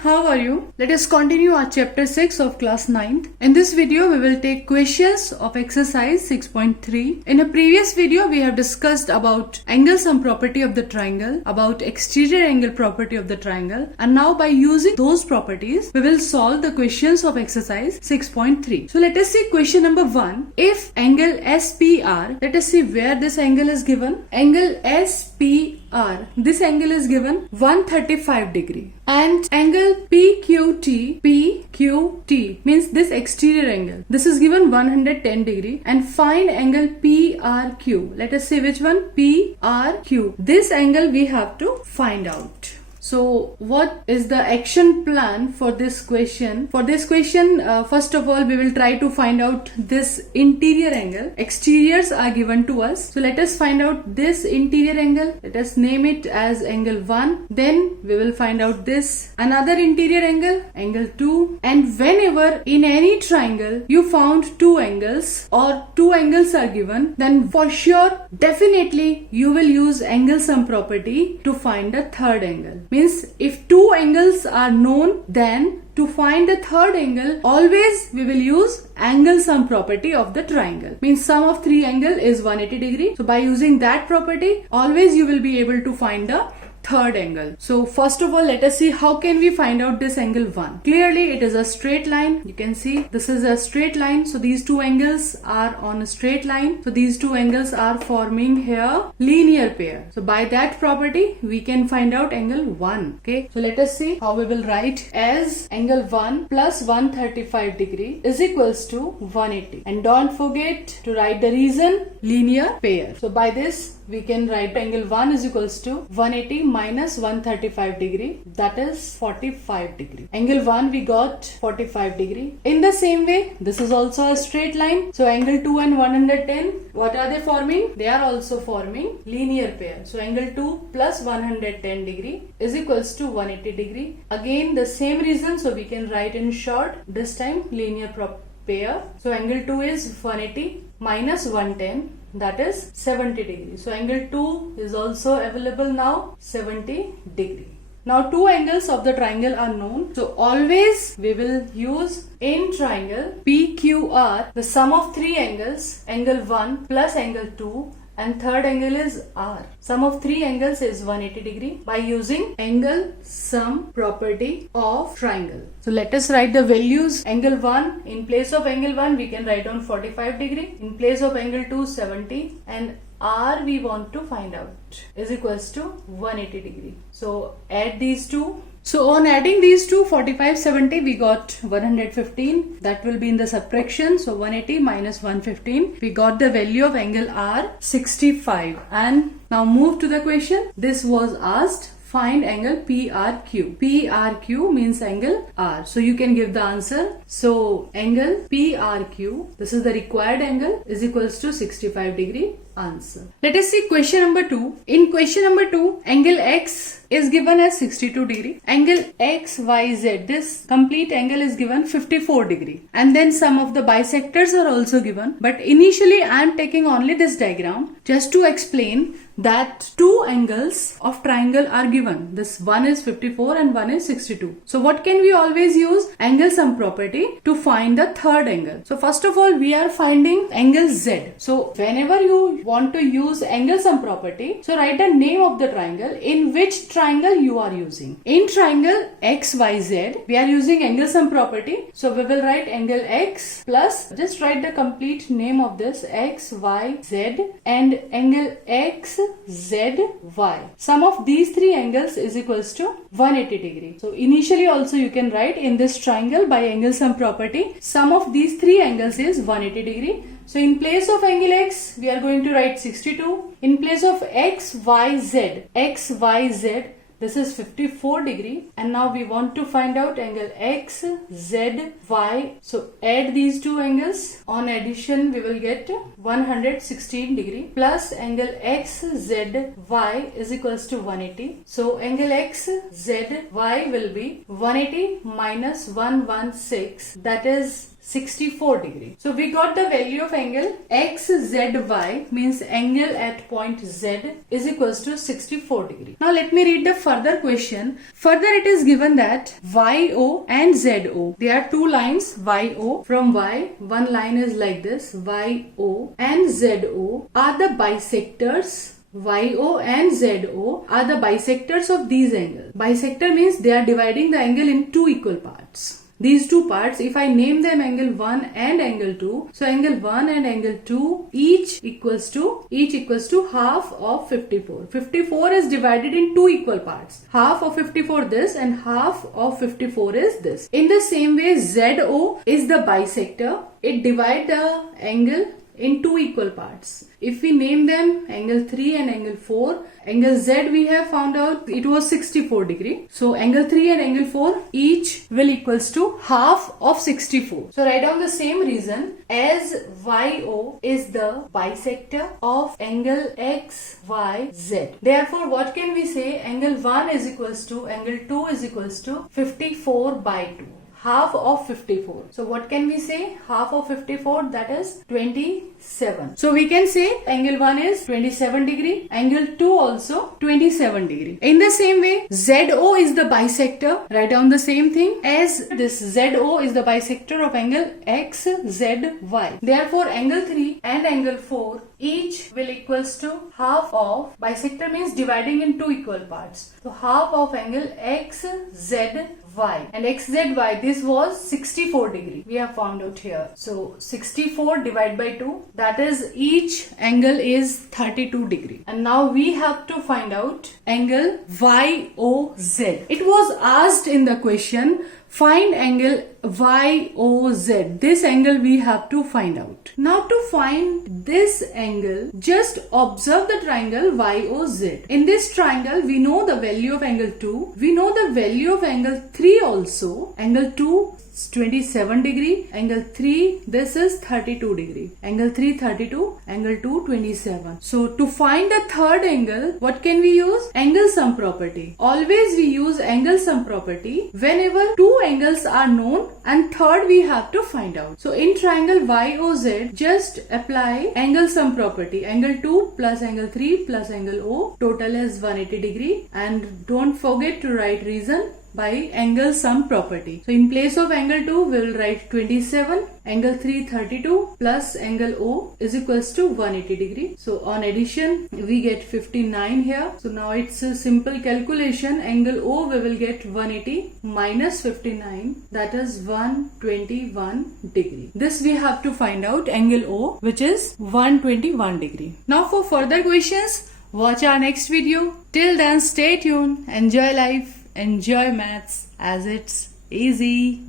how are you? Let us continue our chapter 6 of class 9th. In this video, we will take questions of exercise 6.3. In a previous video, we have discussed about angle sum property of the triangle, about exterior angle property of the triangle, and now by using those properties, we will solve the questions of exercise 6.3. So let us see question number 1. If angle SPR, let us see where this angle is given. Angle SPR, this angle is given 135 degree, and angle PQT means this exterior angle, this is given 110 degree, and find angle PRQ. Let us see which one, PRQ. This angle we have to find out. So what is the action plan for this question? For this question, first of all, we will try to find out this interior angle. Exteriors are given to us. So let us find out this interior angle. Let us name it as angle 1. Then we will find out this another interior angle, angle 2. And whenever in any triangle you found two angles or two angles are given, then for sure, definitely you will use angle sum property to find the third angle. Means if two angles are known, then to find the third angle, always we will use angle sum property of the triangle. Means sum of three angle is 180 degree. So by using that property, always you will be able to find the third angle. So first of all, let us see how can we find out this angle 1. Clearly it is a straight line. You can see this is a straight line. So these two angles are on a straight line. So these two angles are forming here linear pair. So by that property we can find out angle 1. Okay. So let us see how we will write as angle 1 plus 135 degree is equals to 180. And don't forget to write the reason, linear pair. So by this we can write angle 1 is equals to 180 minus 135 degree, that is 45 degree. Angle 1 we got 45 degree. In the same way, this is also a straight line. So angle 2 and 110, what are they forming? They are also forming linear pair. So angle 2 plus 110 degree is equals to 180 degree. Again the same reason, so we can write in short, this time linear pair. So angle 2 is 180 minus 110, that is 70 degree. So angle 2 is also available now, 70 degree. Now two angles of the triangle are known. So always we will use in triangle PQR the sum of three angles, angle 1 plus angle 2, and third angle is R. Sum of three angles is 180 degree by using angle sum property of triangle. So let us write the values. Angle 1, in place of angle 1 we can write on 45 degree. In place of angle 2, 70, and R we want to find out is equals to 180 degree. So add these two. So on adding these two, 45, 70, we got 115. That will be in the subtraction. So 180 minus 115. We got the value of angle R, 65. And now move to the question. This was asked. Find angle PRQ. PRQ means angle R. So you can give the answer. So angle PRQ, this is the required angle, is equals to 65 degree. Answer. Let us see question number 2. In question number 2, angle X is given as 62 degree. Angle XYZ, this complete angle is given 54 degree. And then some of the bisectors are also given. But initially I am taking only this diagram just to explain that two angles of triangle are given. This one is 54 and one is 62. So what can we always use? Angle sum property to find the third angle. So first of all, we are finding angle Z. So whenever you want to use angle sum property, so write the name of the triangle in which triangle you are using. In triangle XYZ, we are using angle sum property. So we will write angle X plus, just write the complete name of this, XYZ, and angle XZY. Sum of these three angles is equals to 180 degree. So initially also you can write in this triangle by angle sum property, sum of these three angles is 180 degree. So in place of angle X, we are going to write 62. In place of XYZ, this is 54 degree, and now we want to find out angle XZY. So add these two angles. On addition, we will get 116 degree plus angle XZY is equals to 180. So angle XZY will be 180 minus 116, that is 64 degree. So we got the value of angle XZY, means angle at point Z is equals to 64 degree. Now let me read the further question. Further it is given that YO and ZO, there are two lines YO from Y, one line is like this, YO and ZO are the bisectors. YO and ZO are the bisectors of these angles. Bisector means they are dividing the angle in two equal parts. These two parts, if I name them angle 1 and angle 2, so angle 1 and angle 2 each equals to half of 54. 54 is divided in two equal parts. Half of 54 this and half of 54 is this. In the same way, ZO is the bisector. It divides the angle in two equal parts. If we name them angle 3 and angle 4, angle Z we have found out it was 64 degree. So angle 3 and angle 4 each will equals to half of 64. So write down the same reason, as YO is the bisector of angle XYZ. Therefore what can we say? Angle 1 is equals to angle 2 is equals to 54 by 2. Half of 54. So what can we say? Half of 54, that is 27. So we can say angle 1 is 27 degree, angle 2 also 27 degree. In the same way, ZO is the bisector. Write down the same thing, as this ZO is the bisector of angle XZY. Therefore angle 3 and angle 4 each will equals to half of, bisector means dividing in two equal parts. So half of angle XZY. And XZY, this was 64 degree. We have found out here. So 64 divided by 2, that is each angle is 32 degree. And now we have to find out angle YOZ. It was asked in the question, find angle YOZ. This angle we have to find out. Now to find this angle, just observe the triangle YOZ. In this triangle, we know the value of angle 2. We know the value of angle 3 also. Angle 2 is 27 degree. Angle 3, this is 32 degree. Angle 3 32, angle 2 27. So to find the third angle, what can we use? Angle sum property. Always we use angle sum property whenever two angles are known and third we have to find out. So in triangle YOZ, just apply angle sum property. Angle 2 plus angle 3 plus angle O, total is 180 degree, and don't forget to write reason by angle sum property. So in place of angle 2, we will write 27, angle 3 32 plus angle O is equals to 180 degree. So on addition, we get 59 here. So now it's a simple calculation. Angle O we will get 180 minus 59, that is 121 degree. This we have to find out angle O, which is 121 degree. Now for further questions, watch our next video. Till then, stay tuned, enjoy life, enjoy maths as it's easy.